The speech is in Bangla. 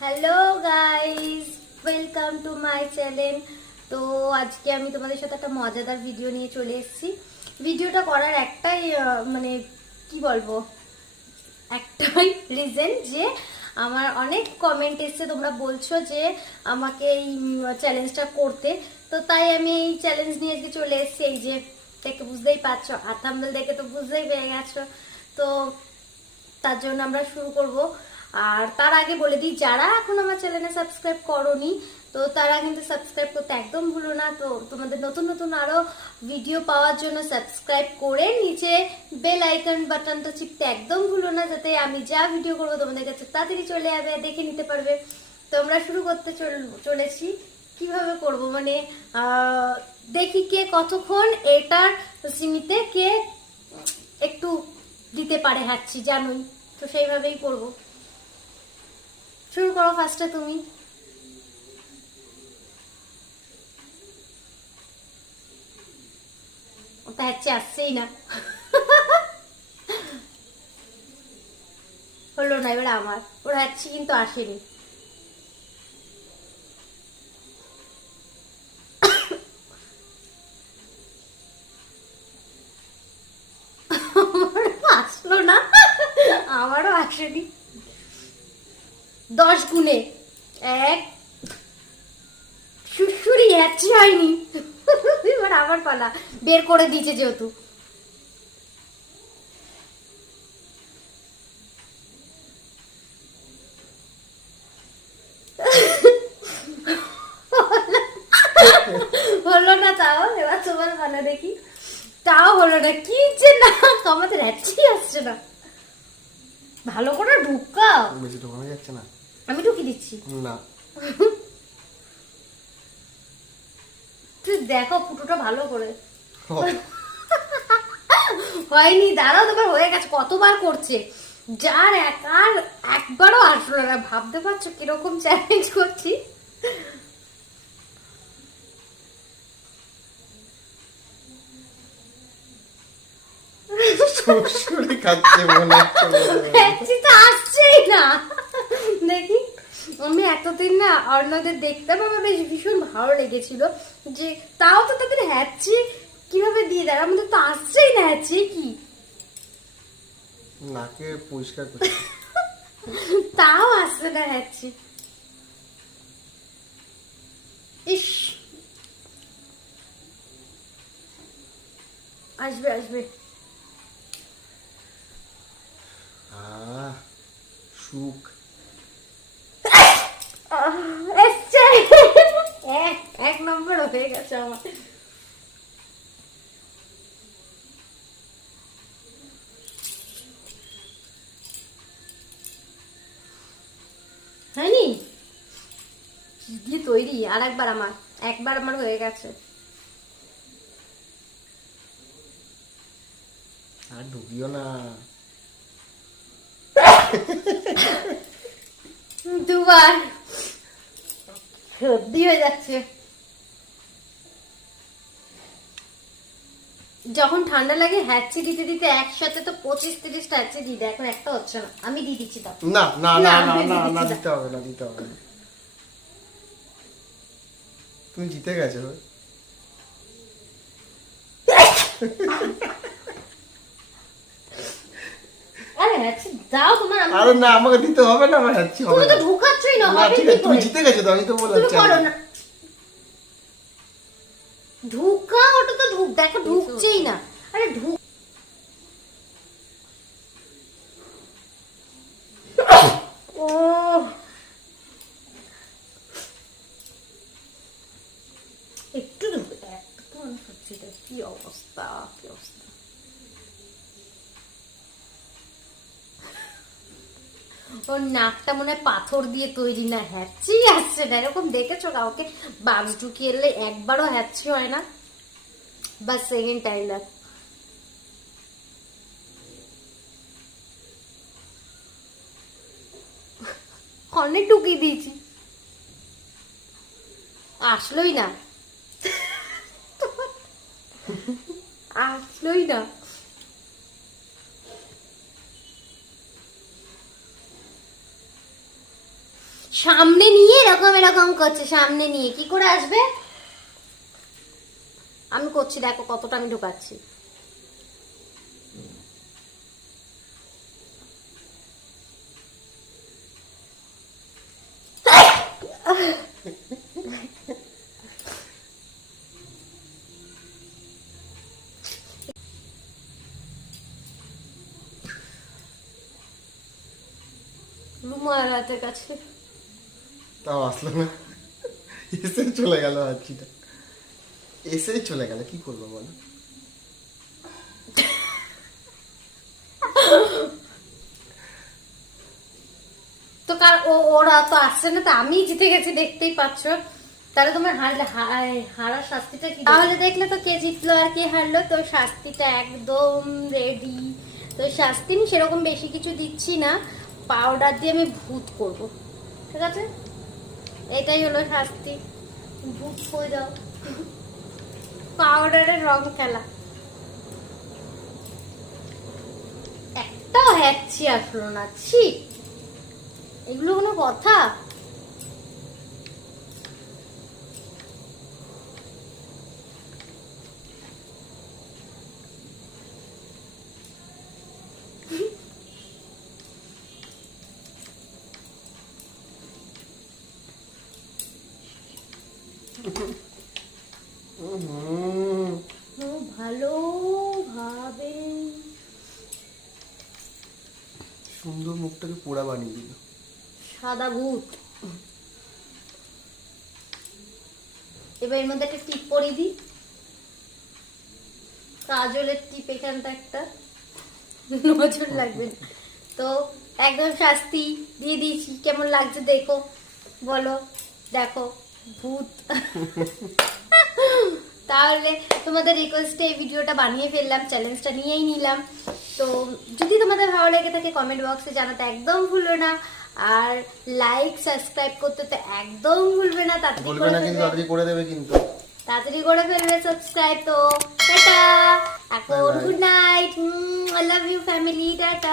Hello guys, welcome to my channel. তো আজকে আমি তোমাদের সাথে একটা মজাদার ভিডিও নিয়ে চলে এসেছি। ভিডিওটা করার একটাই মানে কি বলবো, একটাই রিজন যে আমার অনেক কমেন্ট এসেছে, তোমরা বলছো যে আমাকে এই চ্যালেঞ্জটা করতে। তো তাই আমি এই চ্যালেঞ্জ নিয়ে আজকে চলে এসেছি। এই যে দেখে বুঝতেই পারছো, আর থাম্বনেল দেখে তো বুঝতেই পেরে গেছো। তো তার জন্য আমরা শুরু করব। আর তার আগে বলে দিই, যারা এখন আমার চ্যানেলে সাবস্ক্রাইব করোনি তো তারা কিন্তু সাবস্ক্রাইব করতে একদম ভুলো না। তো তোমাদের নতুন নতুন আরো ভিডিও পাওয়ার জন্য সাবস্ক্রাইব করে নিচে বেল আইকন বাটনটা চিপতে একদম ভুলো না, যাতে আমি যা ভিডিও করবো তোমাদের কাছে তাড়াতাড়ি চলে যাবে, দেখে নিতে পারবে। তো আমরা শুরু করতে চলেছি। কিভাবে করব মানে দেখি কে কতক্ষণ এটার সিমিতে কে একটু দিতে পারে হাঁচি, জানোই তো, সেইভাবেই করব। শুরু করো ফার্স্টে তুমি। ওটা হাঁচি আসছেই না। হলো না, এবার আমার ওর হাঁচি কিন্তু আসেনি। আমারও আসলো না, আমারও আসেনি। 10 গুণে 1 সুরসুরি হাঁচি হয়নি। এবার আমার পালা, বের করে দিয়েছে যেহেতু। হলো না, তাও এবার তোমার পালা দেখি। তাও হলো না, কি যে না, আমাদের হাঁচি আসছে না। ভালো করে ঢুকাও। বেশি ঢোকানো যাচ্ছে না। আমি ঢুকি দিচ্ছি না, তুই দেখো ফুটোটা ভালো করে। হয়নি, দাঁড়াও, তোমার হয়ে গেছে। কতবার করছে, যার একার একবারও আসলো না। ভাবতে পারছো কিরকম চ্যালেঞ্জ করছি। সুরসুরি খাচ্ছে মনে হচ্ছে। হাঁচি তো আসছেই না। দেখি, আমি এতদিন না অন্যদের দেখতাম, আমার বেশ ভীষণ ভালো লেগেছিল যে তাও তো তাদের হ্যাচি কিভাবে দিয়ে দেয়, আমাদের তো আসছেই না হ্যাচি। কি নাকে পরিষ্কার করছে। তাও আসছে না হ্যাচি। ইস, আসবে আসবে। সুখ। এসছে। এক নম্বর হয়ে গেছে আমার। হয়নি, দিয়ে তৈরি। আর একবার আমার, একবার আমার হয়ে গেছে। আর ঢুকিও না। দুবার সর্দি হয়ে যাচ্ছে। যখন ঠান্ডা লাগে হ্যাচি দিতে দিতে একসাথে তো 25-30টা হ্যাচি দিয়ে দেয়, এখন একটা হচ্ছে না। আমি দিয়ে দিচ্ছি তা। না না না না আমি না দিয়ে না, দিচ্ছি দিতে হবে না, দিতে হবে না। তুমি জিতে গেছো। আরে হ্যাচি দাও তোমার। আরে না, আমাকে দিতে হবে না, আমার হাঁচি হবে তুমি তো না। ঢুকাচ্ছই না, না হবে ঠিক কি আছে, তুমি করে? জিতে গেছো তো, আমি তো বললাম তুমি করো চলো। না, ঢুকা। ওটা তো ঢুক, দেখো ঢুকছেই না। আরে ঢুক। ও, একটু ঢুকে, একটু মানুষ হচ্ছে। এটা কি অবস্থা, কি অবস্থা। ওর নাকটা মনে হয় পাথর দিয়ে তৈরি, না হ্যাচি আসছে না। এরকম দেখেছো কাউকে বাক্স ঢুকিয়ে এলে একবারও হ্যাচি হয় না? বাস সেকেন্ড টাইম না। অনেক ঢুকিয়ে দিয়েছি, আসলোই না, আসলোই না। সামনে নিয়ে এরকম এরকম করছে, সামনে নিয়ে কি করে আসবে? আমি করছি, দেখো কতটা আমি ঢোকাচ্ছি। রুমার হাতের কাছে তাও আসলো না, এসেই চলে গেল হাঁচিটা, এসেই চলে গেল, কি করবো বলো? তো ওরা তো আসছে না, তো আমি জিতে গেছি, দেখতেই পাচ্ছ। তাহলে তোমার হারার শাস্তিটা কি? তাহলে দেখলে তো কে জিতলো আর কে হারলো। তো শাস্তিটা একদম রেডি। তো শাস্তি আমি সেরকম বেশি কিছু দিচ্ছি না, পাউডার দিয়ে আমি ভূত করব, ঠিক আছে? এটাই হলো শাস্তি, ভূত হয়ে যাও। পাউডারের রং খেলা। একটাও হ্যাচ্ছি আসলো না, ছি, এগুলো কোনো কথা? ভালো ভাবে সুন্দর মুখটাকে পোড়া বানিয়ে দিল। সাদা ভূত। এবার এর মধ্যে একটা টিপ পরিয়ে দিই, কাজলের টিপ এখানটা একটা, নজর লাগবে না। তো একদম শাস্তি দিয়ে দিয়েছি, কেমন লাগছে দেখো, বলো, দেখো ভূত। তাহলে তোমাদের রিকোয়েস্টে এই ভিডিওটা বানিয়ে ফেললাম, চ্যালেঞ্জটা নিয়েই নিলাম। তো যদি তোমাদের ভালো লেগে থাকে কমেন্ট বক্সে জানাতে একদম ভুলো না, আর লাইক সাবস্ক্রাইব করতে তো একদম ভুলবে না। বলবে না কিন্তু, তাড়াতাড়ি করে দেবে কিন্তু, তাড়াতাড়ি করে ফেলবে সাবস্ক্রাইব। তো টাটা, এখন good night, I love you family, tata.